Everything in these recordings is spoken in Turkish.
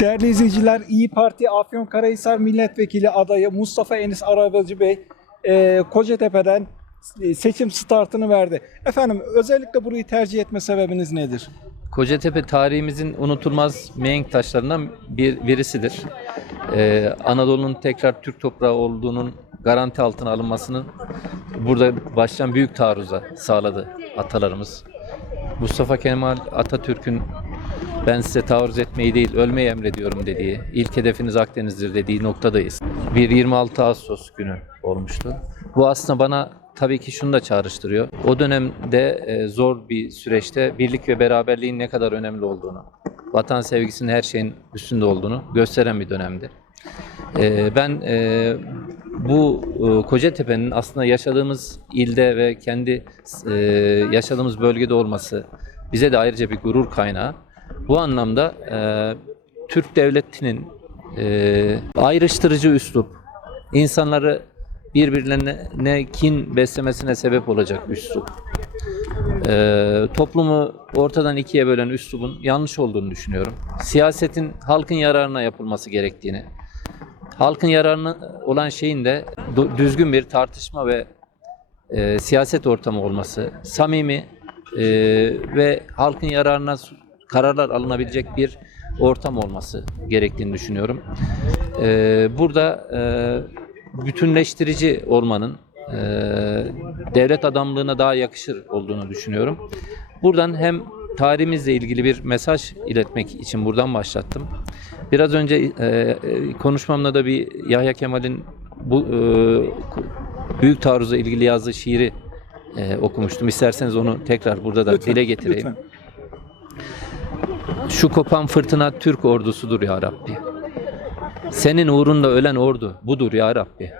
Değerli izleyiciler, İyi Parti Afyonkarahisar Milletvekili adayı Mustafa Enis Arabacı Bey e, Kocatepe'den e, seçim startını verdi. Efendim özellikle burayı tercih etme sebebiniz nedir? Kocatepe tarihimizin unutulmaz mihenk taşlarından bir birisidir. Ee, Anadolu'nun tekrar Türk toprağı olduğunun garanti altına alınmasının burada başlayan büyük taarruza sağladı atalarımız. Mustafa Kemal Atatürk'ün ben size taarruz etmeyi değil ölmeyi emrediyorum dediği, ilk hedefiniz Akdeniz'dir dediği noktadayız. Bir 26 Ağustos günü olmuştu. Bu aslında bana tabii ki şunu da çağrıştırıyor. O dönemde e, zor bir süreçte birlik ve beraberliğin ne kadar önemli olduğunu, vatan sevgisinin her şeyin üstünde olduğunu gösteren bir dönemdi. E, ben e, bu Kocatepe'nin aslında yaşadığımız ilde ve kendi yaşadığımız bölgede olması bize de ayrıca bir gurur kaynağı. Bu anlamda e, Türk devletinin e, ayrıştırıcı üslup, insanları birbirlerine kin beslemesine sebep olacak üslup, e, toplumu ortadan ikiye bölen üslubun yanlış olduğunu düşünüyorum. Siyasetin halkın yararına yapılması gerektiğini, halkın yararına olan şeyin de düzgün bir tartışma ve e, siyaset ortamı olması, samimi e, ve halkın yararına kararlar alınabilecek bir ortam olması gerektiğini düşünüyorum. E, burada e, bütünleştirici olmanın e, devlet adamlığına daha yakışır olduğunu düşünüyorum. Buradan hem tarihimizle ilgili bir mesaj iletmek için buradan başlattım. Biraz önce e, e, konuşmamda da bir Yahya Kemal'in bu e, büyük taarruza ilgili yazdığı şiiri e, okumuştum. İsterseniz onu tekrar burada da Lütfen, dile getireyim. lütfen. Şu kopan fırtına Türk ordusudur ya Rabbi. Senin uğrunda ölen ordu budur ya Rabbi.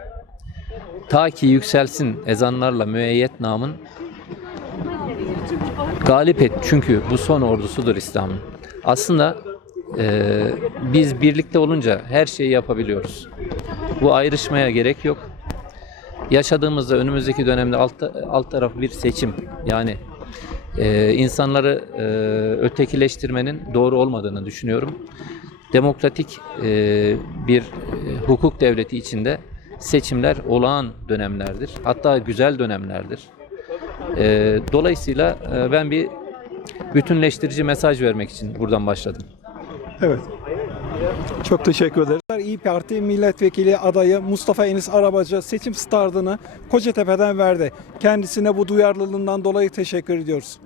Ta ki yükselsin ezanlarla müeyyet namın. Galip et çünkü bu son ordusudur İslam'ın. Aslında eee, biz birlikte olunca her şeyi yapabiliyoruz. Bu ayrışmaya gerek yok. Yaşadığımızda önümüzdeki dönemde alt, alt tarafı bir seçim. Yani e, insanları e, ötekileştirmenin doğru olmadığını düşünüyorum. Demokratik e, bir e, hukuk devleti içinde seçimler olağan dönemlerdir. Hatta güzel dönemlerdir. E, dolayısıyla e, ben bir bütünleştirici mesaj vermek için buradan başladım. Evet. Çok teşekkür ederiz. İyi Parti Milletvekili adayı Mustafa Enis Arabacı seçim startını Kocatepe'den verdi. Kendisine bu duyarlılığından dolayı teşekkür ediyoruz.